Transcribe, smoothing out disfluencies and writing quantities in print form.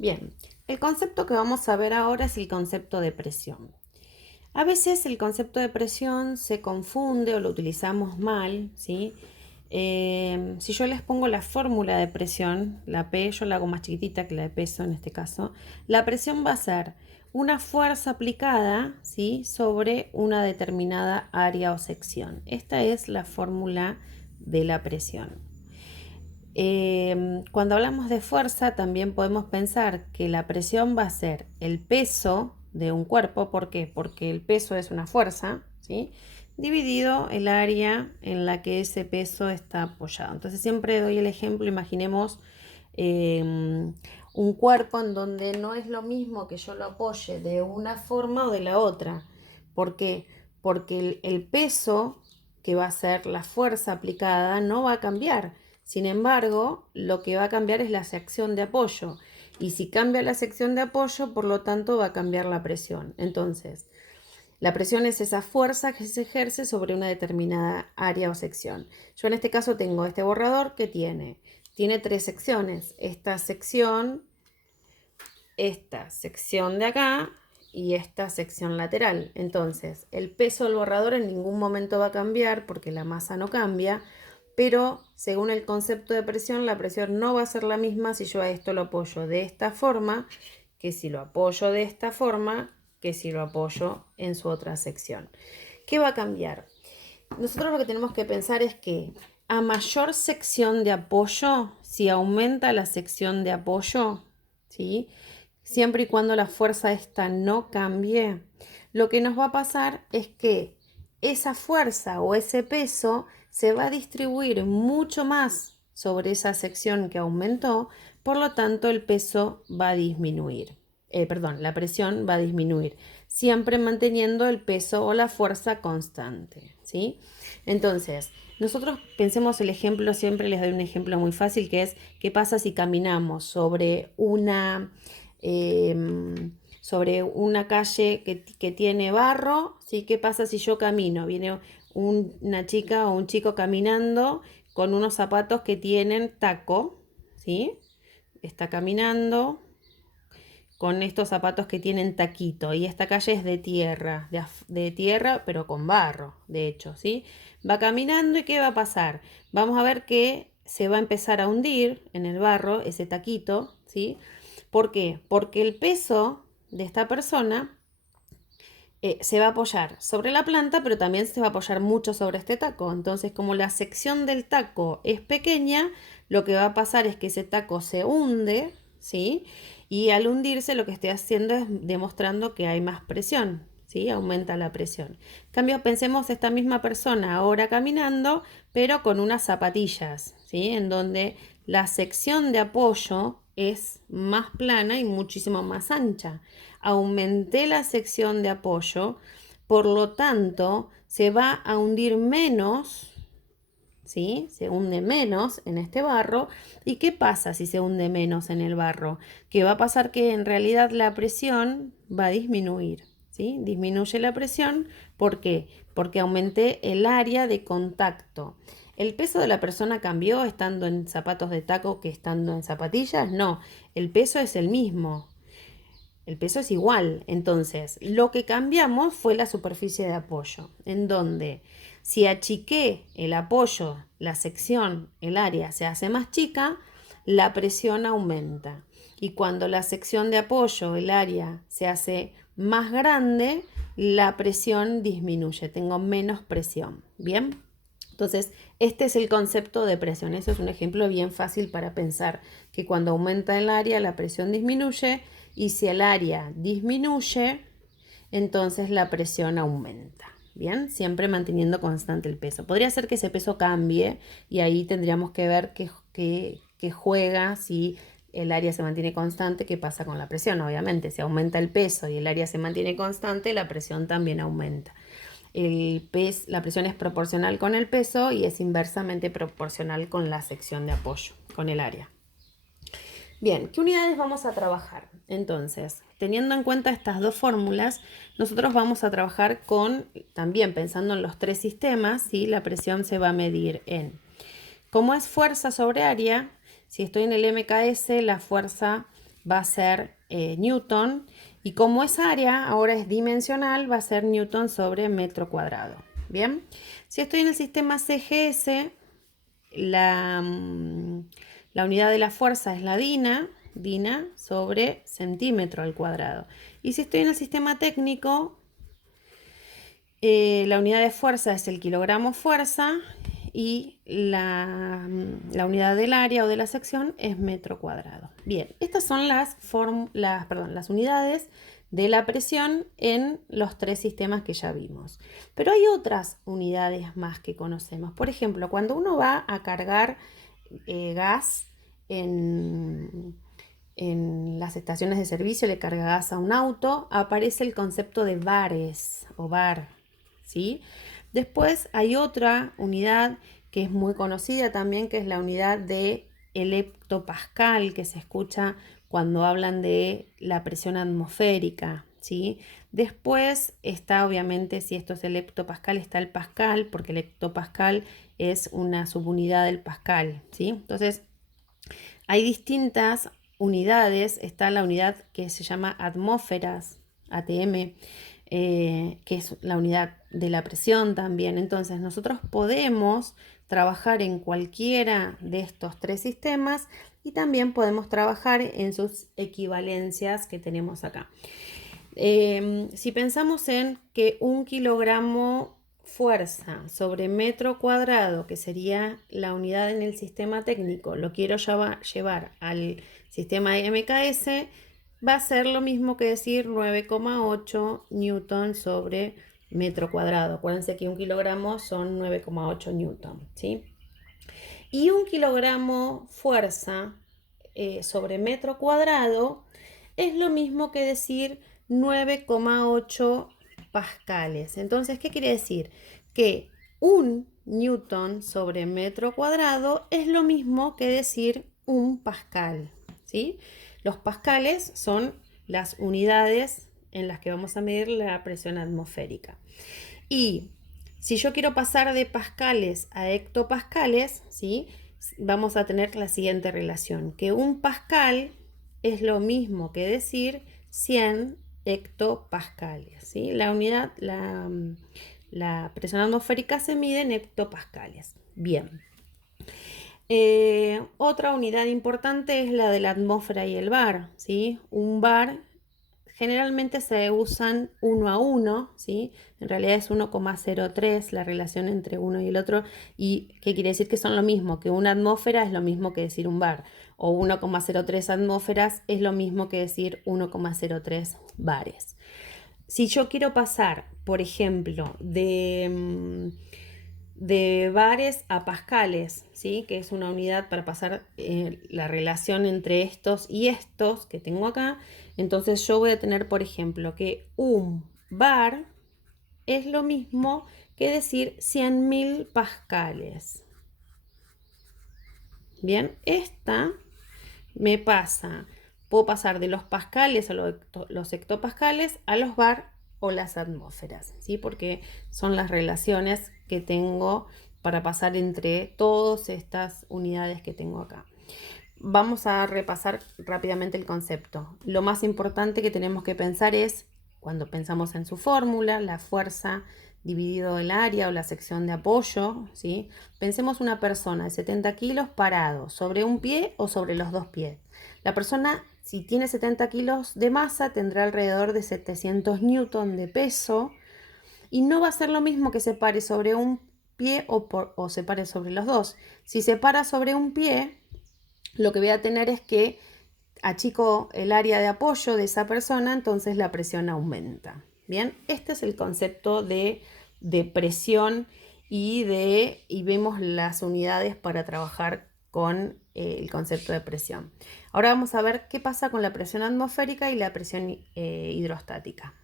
Bien, el concepto que vamos a ver ahora es el concepto de presión. A veces el concepto de presión se confunde o lo utilizamos mal, ¿sí? Si yo les pongo la fórmula de presión, la P, yo la hago más chiquitita que la de peso en este caso, la presión va a ser una fuerza aplicada, ¿sí?, sobre una determinada área o sección. Esta es la fórmula de la presión. Cuando hablamos de fuerza, también podemos pensar que la presión va a ser el peso de un cuerpo. ¿Por qué? Porque el peso es una fuerza, ¿sí?, dividido el área en la que ese peso está apoyado. Entonces siempre doy el ejemplo, imaginemos un cuerpo en donde no es lo mismo que yo lo apoye de una forma o de la otra. ¿Por qué? Porque el peso que va a ser la fuerza aplicada no va a cambiar. Sin embargo, lo que va a cambiar es la sección de apoyo. Y si cambia la sección de apoyo, por lo tanto va a cambiar la presión. Entonces, la presión es esa fuerza que se ejerce sobre una determinada área o sección. Yo en este caso tengo este borrador que tiene tres secciones. Esta sección de acá y esta sección lateral. Entonces, el peso del borrador en ningún momento va a cambiar porque la masa no cambia, pero según el concepto de presión, la presión no va a ser la misma si yo a esto lo apoyo de esta forma, que si lo apoyo de esta forma, que si lo apoyo en su otra sección. ¿Qué va a cambiar? Nosotros lo que tenemos que pensar es que a mayor sección de apoyo, si aumenta la sección de apoyo, ¿sí?, siempre y cuando la fuerza esta no cambie, lo que nos va a pasar es que esa fuerza o ese peso se va a distribuir mucho más sobre esa sección que aumentó, por lo tanto el peso va a disminuir. La presión va a disminuir, siempre manteniendo el peso o la fuerza constante, ¿sí? Entonces, nosotros pensemos el ejemplo, siempre les doy un ejemplo muy fácil, que es qué pasa si caminamos sobre una calle que tiene barro, ¿sí? ¿Qué pasa si yo camino? Viene una chica o un chico caminando con unos zapatos que tienen taco, ¿sí? Está caminando con estos zapatos que tienen taquito, y esta calle es de tierra, de tierra pero con barro, de hecho, ¿sí? Va caminando y ¿qué va a pasar? Vamos a ver que se va a empezar a hundir en el barro ese taquito, ¿sí? ¿Por qué? Porque el peso de esta persona se va a apoyar sobre la planta, pero también se va a apoyar mucho sobre este taco. Entonces, como la sección del taco es pequeña, lo que va a pasar es que ese taco se hunde, ¿sí? Y al hundirse lo que estoy haciendo es demostrando que hay más presión, ¿sí? Aumenta la presión. En cambio, pensemos esta misma persona ahora caminando, pero con unas zapatillas, ¿sí?, en donde la sección de apoyo es más plana y muchísimo más ancha. Aumenté la sección de apoyo, por lo tanto, se va a hundir menos, ¿sí? Se hunde menos en este barro. ¿Y qué pasa si se hunde menos en el barro? Que va a pasar que en realidad la presión va a disminuir, ¿sí? Disminuye la presión. ¿Por qué? Porque aumenté el área de contacto. ¿El peso de la persona cambió estando en zapatos de taco que estando en zapatillas? No, el peso es el mismo. El peso es igual. Entonces, lo que cambiamos fue la superficie de apoyo, en donde si achiqué el apoyo, la sección, el área se hace más chica, la presión aumenta. Y cuando la sección de apoyo, el área, se hace más grande, la presión disminuye, tengo menos presión. ¿Bien? Entonces, este es el concepto de presión. Eso es un ejemplo bien fácil para pensar que cuando aumenta el área, la presión disminuye, y si el área disminuye, entonces la presión aumenta. Bien, siempre manteniendo constante el peso. Podría ser que ese peso cambie y ahí tendríamos que ver qué juega si el área se mantiene constante, qué pasa con la presión. Obviamente, si aumenta el peso y el área se mantiene constante, la presión también aumenta. La presión es proporcional con el peso y es inversamente proporcional con la sección de apoyo, con el área. Bien, ¿qué unidades vamos a trabajar? Entonces, teniendo en cuenta estas dos fórmulas, nosotros vamos a trabajar también pensando en los tres sistemas, ¿sí? La presión se va a medir como es fuerza sobre área, si estoy en el MKS, la fuerza va a ser newton, y como es área, ahora es dimensional, va a ser newton sobre metro cuadrado. Bien, si estoy en el sistema CGS, la unidad de la fuerza es la DINA sobre centímetro al cuadrado. Y si estoy en el sistema técnico, la unidad de fuerza es el kilogramo fuerza y la unidad del área o de la sección es metro cuadrado. Bien, estas son las unidades de la presión en los tres sistemas que ya vimos. Pero hay otras unidades más que conocemos. Por ejemplo, cuando uno va a cargar gas en las estaciones de servicio, le carga gas a un auto, aparece el concepto de bares o bar, ¿sí? Después hay otra unidad que es muy conocida también, que es la unidad de hectopascal, que se escucha cuando hablan de la presión atmosférica, ¿sí? Después está, obviamente, si esto es el hectopascal, está el pascal, porque el hectopascal es una subunidad del pascal, ¿sí? Entonces, hay distintas unidades. Está la unidad que se llama atmósferas, ATM, que es la unidad de la presión también. Entonces nosotros podemos trabajar en cualquiera de estos tres sistemas y también podemos trabajar en sus equivalencias que tenemos acá. Si pensamos en que 1 kilogramo fuerza sobre metro cuadrado, que sería la unidad en el sistema técnico, lo quiero llevar al sistema MKS, va a ser lo mismo que decir 9,8 newton sobre metro cuadrado. Acuérdense que 1 kilogramo son 9,8 newton, ¿sí? Y 1 kilogramo fuerza sobre metro cuadrado es lo mismo que decir 9,8 pascales. Entonces, ¿qué quiere decir? Que 1 newton sobre metro cuadrado es lo mismo que decir 1 pascal, ¿sí? Los pascales son las unidades en las que vamos a medir la presión atmosférica. Y si yo quiero pasar de pascales a hectopascales, ¿sí? Vamos a tener la siguiente relación, que 1 pascal es lo mismo que decir 100 hectopascales, ¿sí? La presión atmosférica se mide en hectopascales. Bien. Otra unidad importante es la de la atmósfera y el bar, ¿sí? Un bar generalmente se usan 1 a 1, ¿sí? En realidad es 1,03 la relación entre uno y el otro. ¿Y qué quiere decir? Que son lo mismo, que una atmósfera es lo mismo que decir un bar. O 1,03 atmósferas es lo mismo que decir 1,03 bares. Si yo quiero pasar, por ejemplo, de bares a pascales, ¿sí? Que es una unidad para pasar la relación entre estos y estos que tengo acá. Entonces yo voy a tener, por ejemplo, que un bar es lo mismo que decir 100.000 pascales. Bien, esta me pasa, puedo pasar de los pascales a los hectopascales a los bar o las atmósferas, ¿sí? Porque son las relaciones que tengo para pasar entre todas estas unidades que tengo acá. Vamos a repasar rápidamente el concepto. Lo más importante que tenemos que pensar es, cuando pensamos en su fórmula, la fuerza dividido el área o la sección de apoyo, ¿sí? Pensemos una persona de 70 kilos parado sobre un pie o sobre los dos pies. La persona, si tiene 70 kilos de masa, tendrá alrededor de 700 newton de peso y no va a ser lo mismo que se pare sobre un pie o se pare sobre los dos. Si se para sobre un pie, lo que voy a tener es que achico el área de apoyo de esa persona, entonces la presión aumenta. Bien, este es el concepto de presión y vemos las unidades para trabajar con el concepto de presión. Ahora vamos a ver qué pasa con la presión atmosférica y la presión hidrostática.